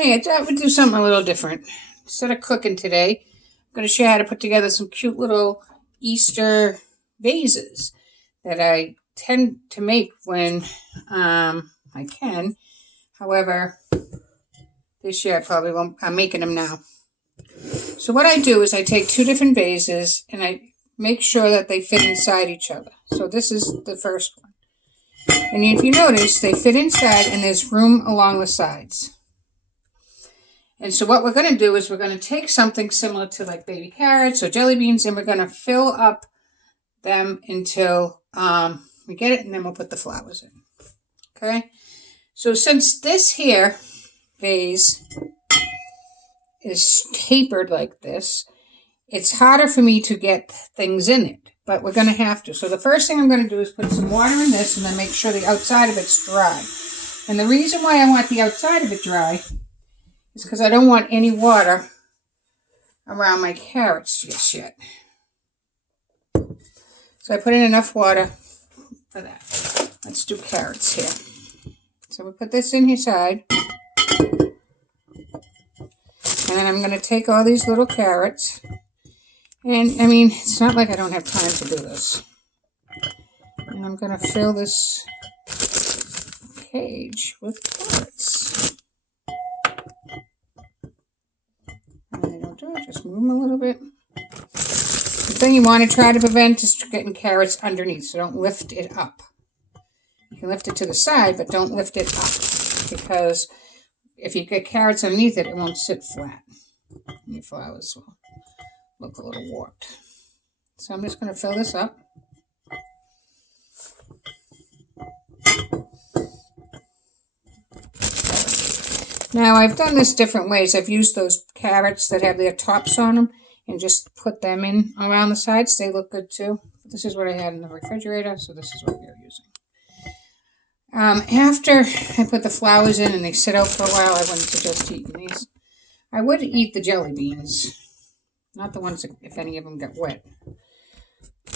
Hey, I thought we'd do something a little different. Instead of cooking today, I'm going to show you how to put together some cute little Easter vases that I tend to make when I can. However, this year I probably won't. I'm making them now. So what I do is I take two different vases and I make sure that they fit inside each other. So this is the first one. And if you notice, they fit inside and there's room along the sides. And so what we're going to do is we're going to take something similar to like baby carrots or jelly beans, and we're going to fill up them until we get it, and then we'll put the flowers in. Okay? So since this here vase is tapered like this, it's harder for me to get things in it, but we're going to have to. So the first thing I'm going to do is put some water in this and then make sure the outside of it's dry. And the reason why I want the outside of it dry is because I don't want any water around my carrots just yet. So I put in enough water for that. Let's do carrots here. So we put this in inside. And then I'm going to take all these little carrots. And I mean, it's not like I don't have time to do this. And I'm going to fill this cage with carrots. Just move them a little bit. The thing you want to try to prevent is getting carrots underneath, so don't lift it up. You can lift it to the side, but don't lift it up, because if you get carrots underneath it, it won't sit flat. And your flowers will look a little warped. So I'm just going to fill this up. Now, I've done this different ways. I've used those carrots that have their tops on them and just put them in around the sides. They look good too. This is what I had in the refrigerator, so this is what we're using. After I put the flowers in and they sit out for a while, I wouldn't suggest eating these. I would eat the jelly beans. Not the ones that, if any of them get wet,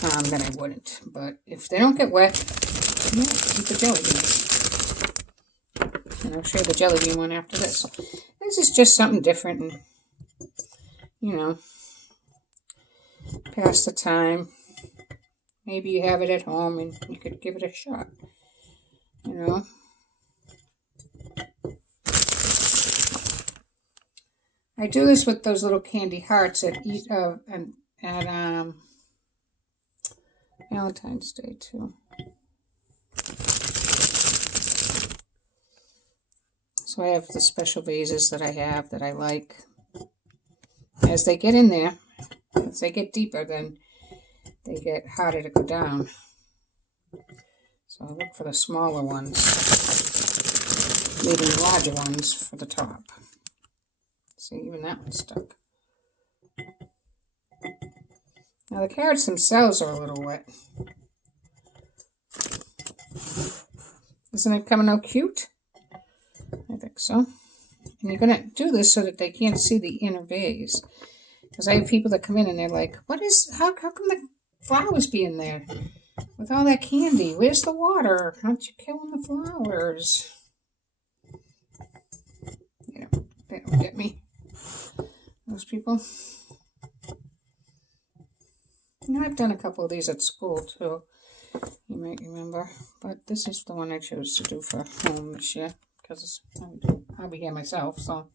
then I wouldn't. But if they don't get wet, yeah, eat the jelly beans. And I'll show you the jelly bean one after this. This is just something different and, you know, pass the time. Maybe you have it at home and you could give it a shot, you know. I do this with those little candy hearts at Valentine's Day too. So I have the special vases that I have that I like. As they get in there, as they get deeper, then they get harder to go down. So I look for the smaller ones, leaving the larger ones for the top. See, even that one's stuck. Now the carrots themselves are a little wet. Isn't it coming out cute? I think so. And you're going to do this so that they can't see the inner vase. Because I have people that come in and they're like, how come the flowers be in there with all that candy? Where's the water? Aren't you killing the flowers? You know, they don't get me. Those people. You know, I've done a couple of these at school too. You might remember. But this is the one I chose to do for home this year. Because I'll be here myself, so.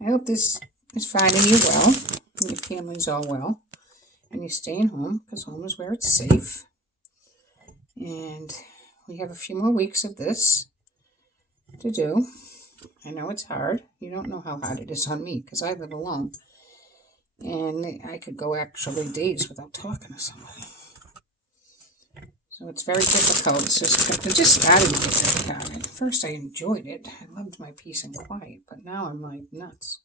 I hope this is finding you well, and your family's all well, and you're staying home, because home is where it's safe. And we have a few more weeks of this to do. I know it's hard. You don't know how hard it is on me, because I live alone. And I could go actually days without talking to somebody. So it's very difficult. It just started to get very hard. At first I enjoyed it. I loved my peace and quiet. But now I'm like nuts.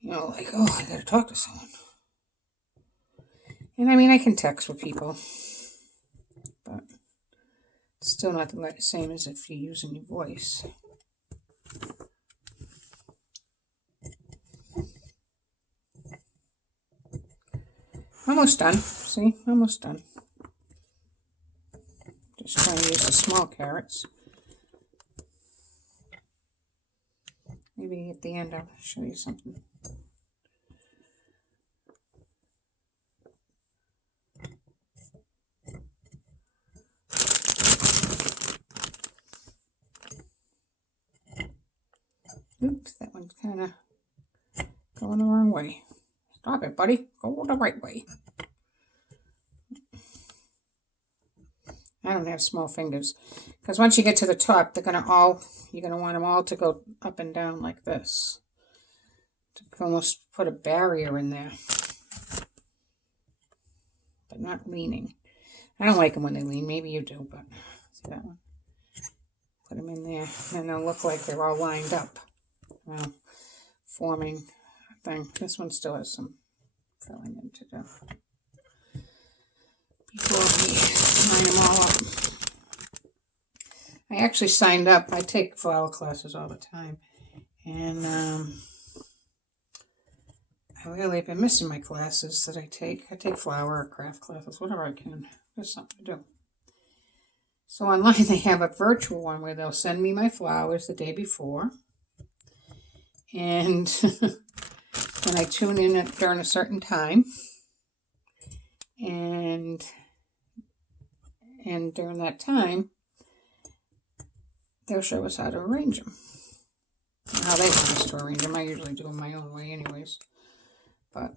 You know, like, oh, I gotta talk to someone. And I mean, I can text with people. But it's still not the same as if you're using your voice. Almost done. See, almost done. Just trying to use the small carrots. Maybe at the end I'll show you something. Oops, that one's kind of going the wrong way. Stop it, buddy. Go the right way. I don't have small fingers. Because once you get to the top, you're going to want them all to go up and down like this. To almost put a barrier in there. But not leaning. I don't like them when they lean. Maybe you do, but see that one? Put them in there, and they'll look like they're all lined up. Well, forming a thing. This one still has some filling in to do before we line them all up. I actually signed up. I take flower classes all the time, and I really have been missing my classes that I take. I take flower or craft classes, whatever I can. There's something to do. So online they have a virtual one where they'll send me my flowers the day before. And when I tune in during a certain time, and during that time, they'll show us how to arrange them. How they want us to arrange them. I usually do them my own way anyways. But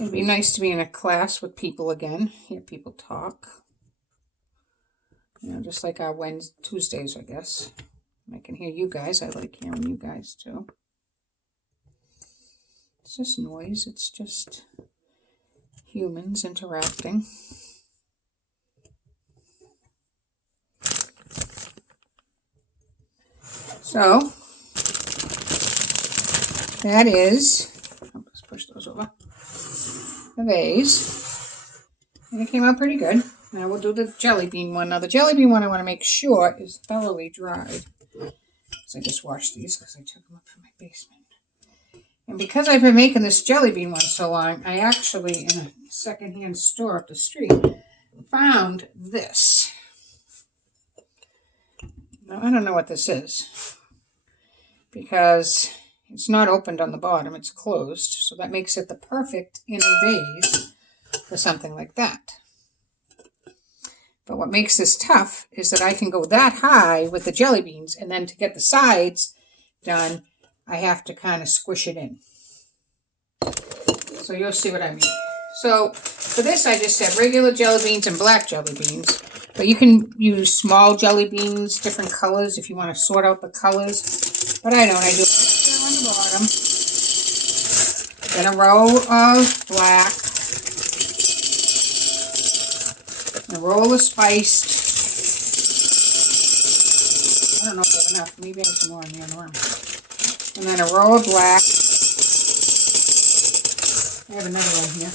it'd be nice to be in a class with people again, hear people talk. You know, just like our Tuesdays, I guess. I can hear you guys. I like hearing you guys too. It's just noise. It's just humans interacting. So, that is, let's push those over, the vase. And it came out pretty good. Now we'll do the jelly bean one. Now the jelly bean one I want to make sure is thoroughly dried. So I just washed these because I took them up from my basement. And because I've been making this jelly bean one so long, I actually, in a secondhand store up the street, found this. Now I don't know what this is because it's not opened on the bottom, it's closed. So that makes it the perfect inner vase for something like that. But what makes this tough is that I can go that high with the jelly beans, and then to get the sides done, I have to kind of squish it in. So you'll see what I mean. So for this, I just have regular jelly beans and black jelly beans. But you can use small jelly beans, different colors, if you want to sort out the colors. But I don't. I do a mixture on the bottom. Then a row of black. A roll of spiced. I don't know if that's enough. Maybe I have some more in the other one. And then a roll of black. I have another one here.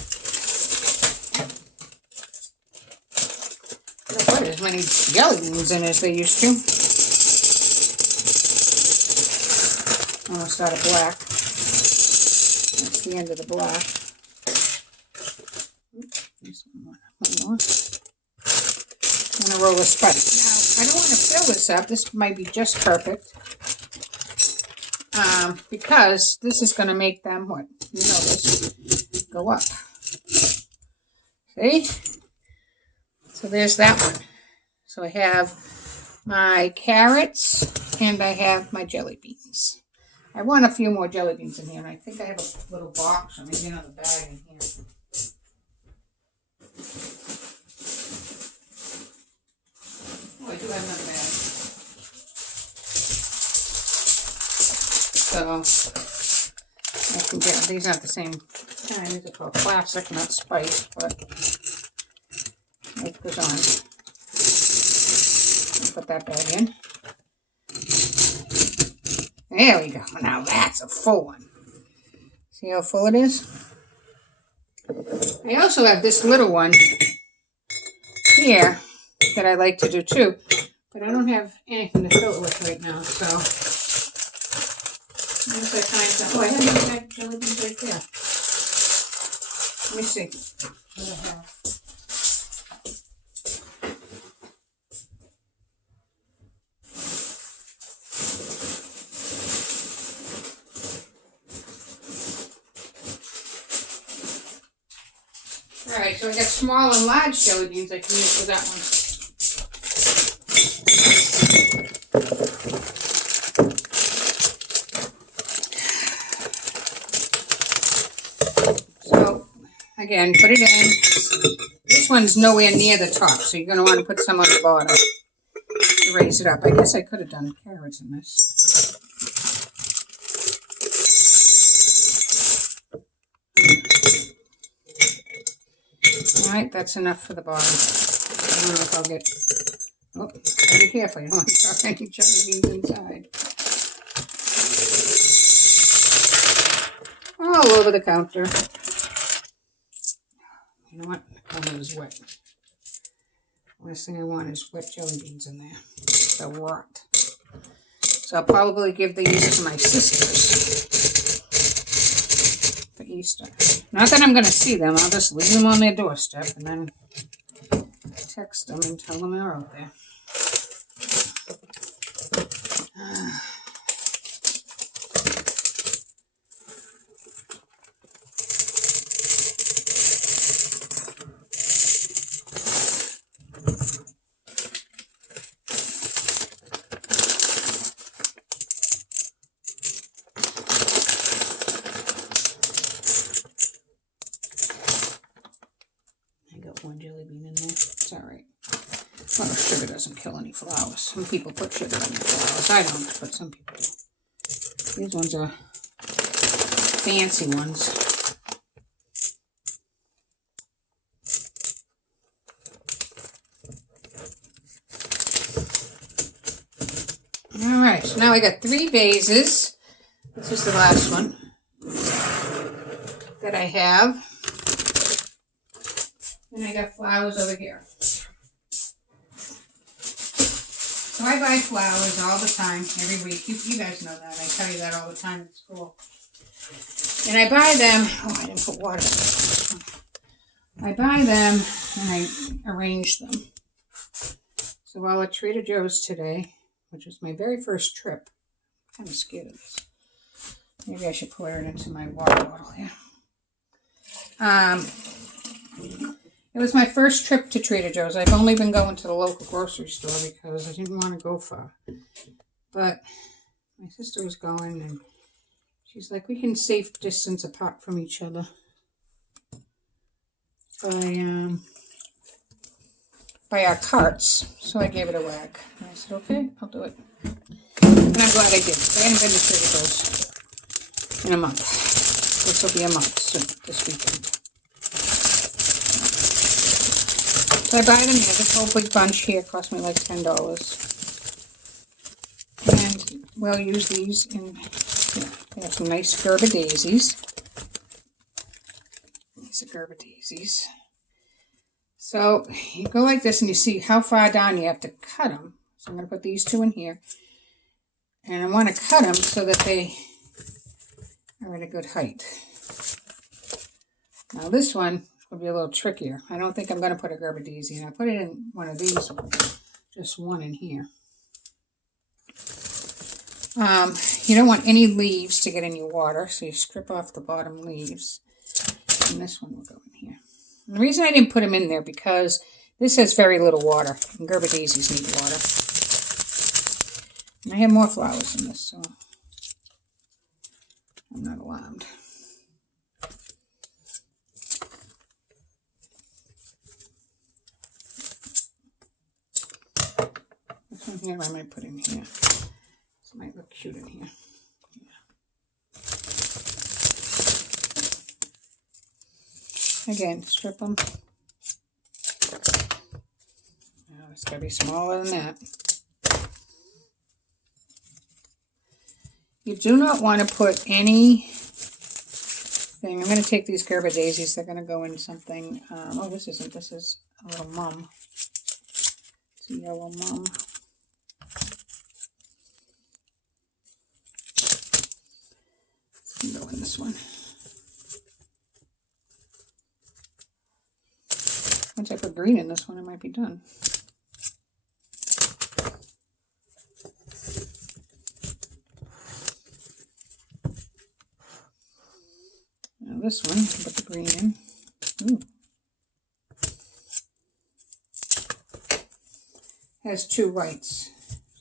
I don't put as many jelly beans in as they used to. Almost out of black. That's the end of the black. There's one more. And a roll of spice. Now, I don't want to fill this up. This might be just perfect. Because this is going to make them, what? You know this. Go up. See? So there's that one. So I have my carrots and I have my jelly beans. I want a few more jelly beans in here, and I think I have a little box or maybe another bag in here. Oh, I do have another bag. So I can get, these aren't the same kind. These are called classic, not spice, but life goes on. I'll put that bag in. There we go. Now that's a full one. See how full it is? I also have this little one here that I like to do too, but I don't have anything to fill it with right now, so once I find some, oh, I have my jelly beans right there. me see what I have. Alright, so I got small and large jelly beans I can use for that one. So, again, put it in. This one's nowhere near the top, so you're going to want to put some on the bottom to raise it up. I guess I could have done carrots in this. Alright, that's enough for the bottom. I don't know if I'll get... Oh, gotta be careful, you don't want to drop any jelly beans inside. All over the counter. You know what? The counter is wet. Last thing I want is wet jelly beans in there. They'll rot. So I'll probably give these to my sisters for Easter. Not that I'm going to see them. I'll just leave them on their doorstep and then text them and tell them they're out there. One jelly bean in there. It's alright. Well, sugar doesn't kill any flowers. Some people put sugar on their flowers. I don't, but some people do. These ones are fancy ones. Alright, so now I got 3 vases. This is the last one that I have. And I got flowers over here. So I buy flowers all the time, every week. You guys know that. I tell you that all the time at school. And I buy them. Oh, I didn't put water in this one. I buy them and I arrange them. So while at Trader Joe's today, which was my very first trip, I'm kind of scared of this. Maybe I should pour it into my water bottle here. It was my first trip to Trader Joe's. I've only been going to the local grocery store because I didn't want to go far. But my sister was going and she's like, we can safe distance apart from each other by our carts. So I gave it a whack. And I said, okay, I'll do it. And I'm glad I did. I hadn't been to Trader Joe's in a month. This will be a month soon, this weekend. So I buy them here. This whole big bunch here cost me like $10. And we'll use these in, they have some nice Gerber daisies. These are Gerber daisies. So you go like this and you see how far down you have to cut them. So I'm going to put these 2 in here. And I want to cut them so that they are at a good height. Now this one will be a little trickier. I don't think I'm going to put a Gerber daisy in. I'll put it in one of these ones. Just one in here. You don't want any leaves to get in your water, so you strip off the bottom leaves. And this one will go in here. And the reason I didn't put them in there because this has very little water. And Gerber daisies need water. And I have more flowers in this, so I'm not alarmed. This one here I might put in here. This might look cute in here. Yeah. Again, strip them. Now it's got to be smaller than that. You do not want to put any thing. I'm going to take these Gerber daisies. They're going to go in something. Oh, this isn't. This is a little mum. It's a yellow mum. Go in this one. Once I put green in this one, it might be done. Now this one, put the green in. Ooh. Has 2 whites.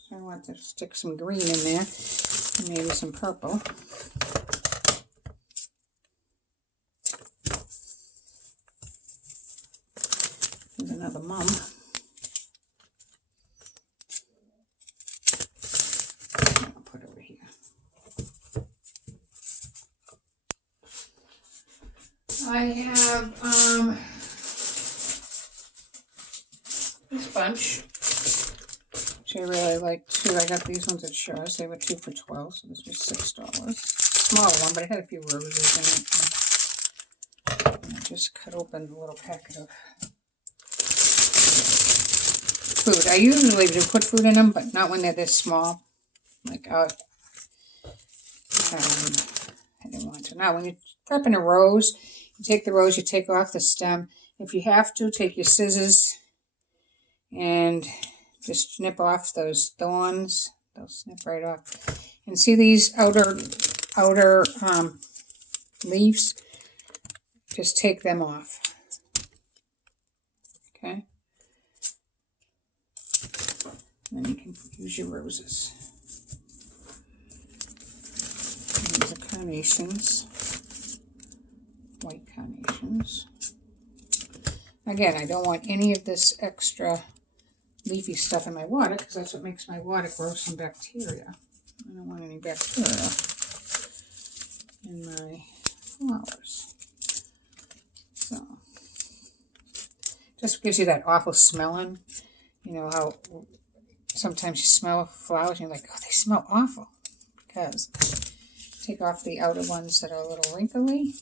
So I want to stick some green in there, and maybe some purple. There's another mum. I'll put over here. I have this bunch, which I really like too. I got these ones at Shaw's. They were 2 for $12, so this was $6. Smaller one, but it had a few roses in it. And I just cut open a little packet of food. I usually do put food in them, but not when they're this small. Like I didn't want to. Now, when you're prepping a rose, you take the rose, you take off the stem. If you have to, take your scissors and just snip off those thorns. They'll snip right off. And see these outer leaves? Just take them off. Okay? And then you can use your roses. And these are carnations. White carnations. Again, I don't want any of this extra leafy stuff in my water because that's what makes my water grow some bacteria. I don't want any bacteria in my flowers. So, just gives you that awful smelling. You know how sometimes you smell flowers and you're like, oh, they smell awful. Because take off the outer ones that are a little wrinkly.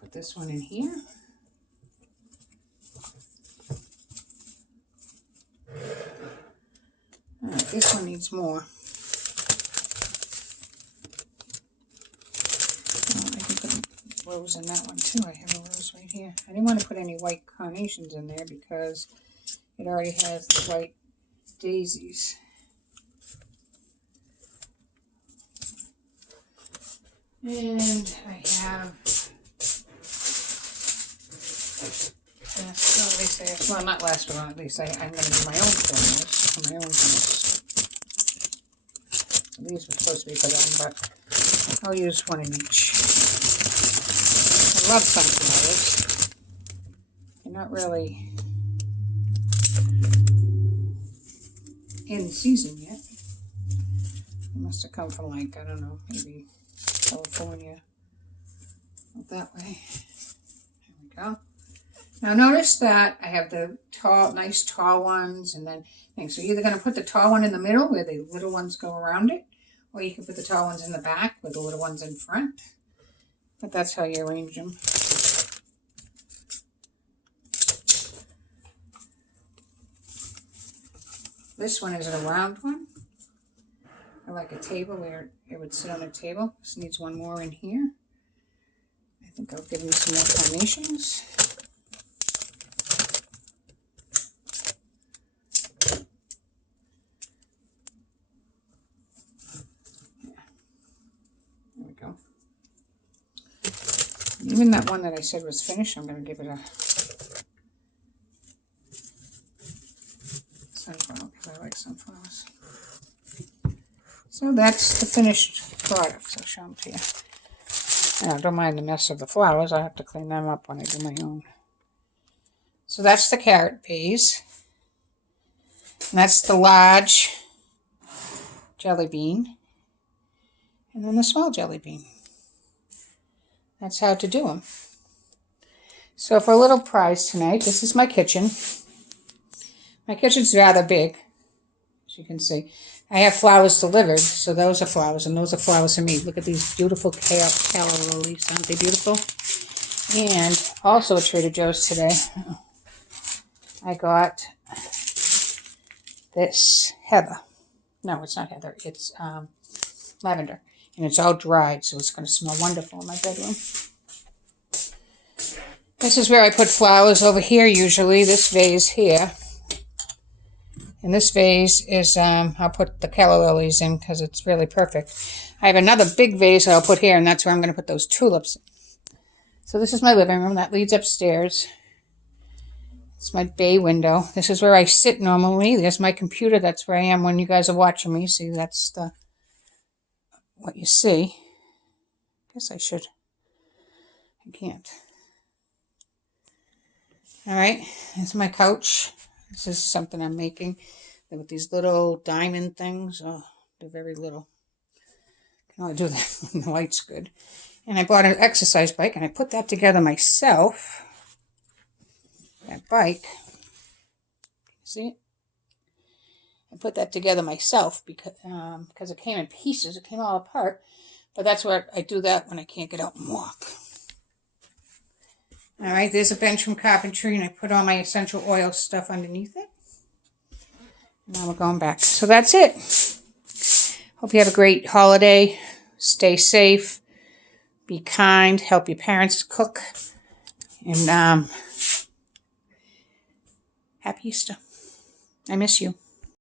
Put this one in here. All right, this one needs more. Oh, I can put a rose in that one too. I have a rose right here. I didn't want to put any white carnations in there because it already has the white daisies. And I have well, not last but not least, I'm going to do my own flowers for my own house. These were supposed to be put on, but I'll use one in each. I love sunflowers. They're not really in season yet. They must have come from, like, I don't know, maybe California. Out that way. There we go. Now notice that I have the tall, nice tall ones and then things. So you're either going to put the tall one in the middle where the little ones go around it, or you can put the tall ones in the back with the little ones in front. But that's how you arrange them. This one is a round one. I like a table where it would sit on a table. This needs one more in here. I think I'll give you some more carnations. Even that one that I said was finished, I'm going to give it a sunflower because I like sunflowers. So that's the finished products. I'll show them to you. And I don't mind the mess of the flowers. I have to clean them up when I do my own. So that's the carrot vase. And that's the large jelly bean. And then the small jelly bean. That's how to do them. So for a little prize tonight, this is my kitchen. My kitchen's rather big, as you can see. I have flowers delivered, so those are flowers, and those are flowers for me. Look at these beautiful calla lilies. Aren't they beautiful? And also at Trader Joe's today, I got this heather. No, it's not heather. It's lavender. And it's all dried, so it's going to smell wonderful in my bedroom. This is where I put flowers over here usually, this vase here. And this vase is, I'll put the calla lilies in because it's really perfect. I have another big vase that I'll put here, and that's where I'm going to put those tulips. So this is my living room. That leads upstairs. It's my bay window. This is where I sit normally. There's my computer. That's where I am when you guys are watching me. See, that's what you see. I guess I should. I can't. All right, here's my couch. This is something I'm making with these little diamond things. Oh, they're very little. I can only do that when the light's good. And I bought an exercise bike, and I put that together myself. That bike. See it? I put that together myself because it came in pieces. It came all apart. But that's where I do that when I can't get out and walk. All right, there's a bench from carpentry, and I put all my essential oil stuff underneath it. Now we're going back. So that's it. Hope you have a great holiday. Stay safe. Be kind. Help your parents cook. And happy Easter. I miss you.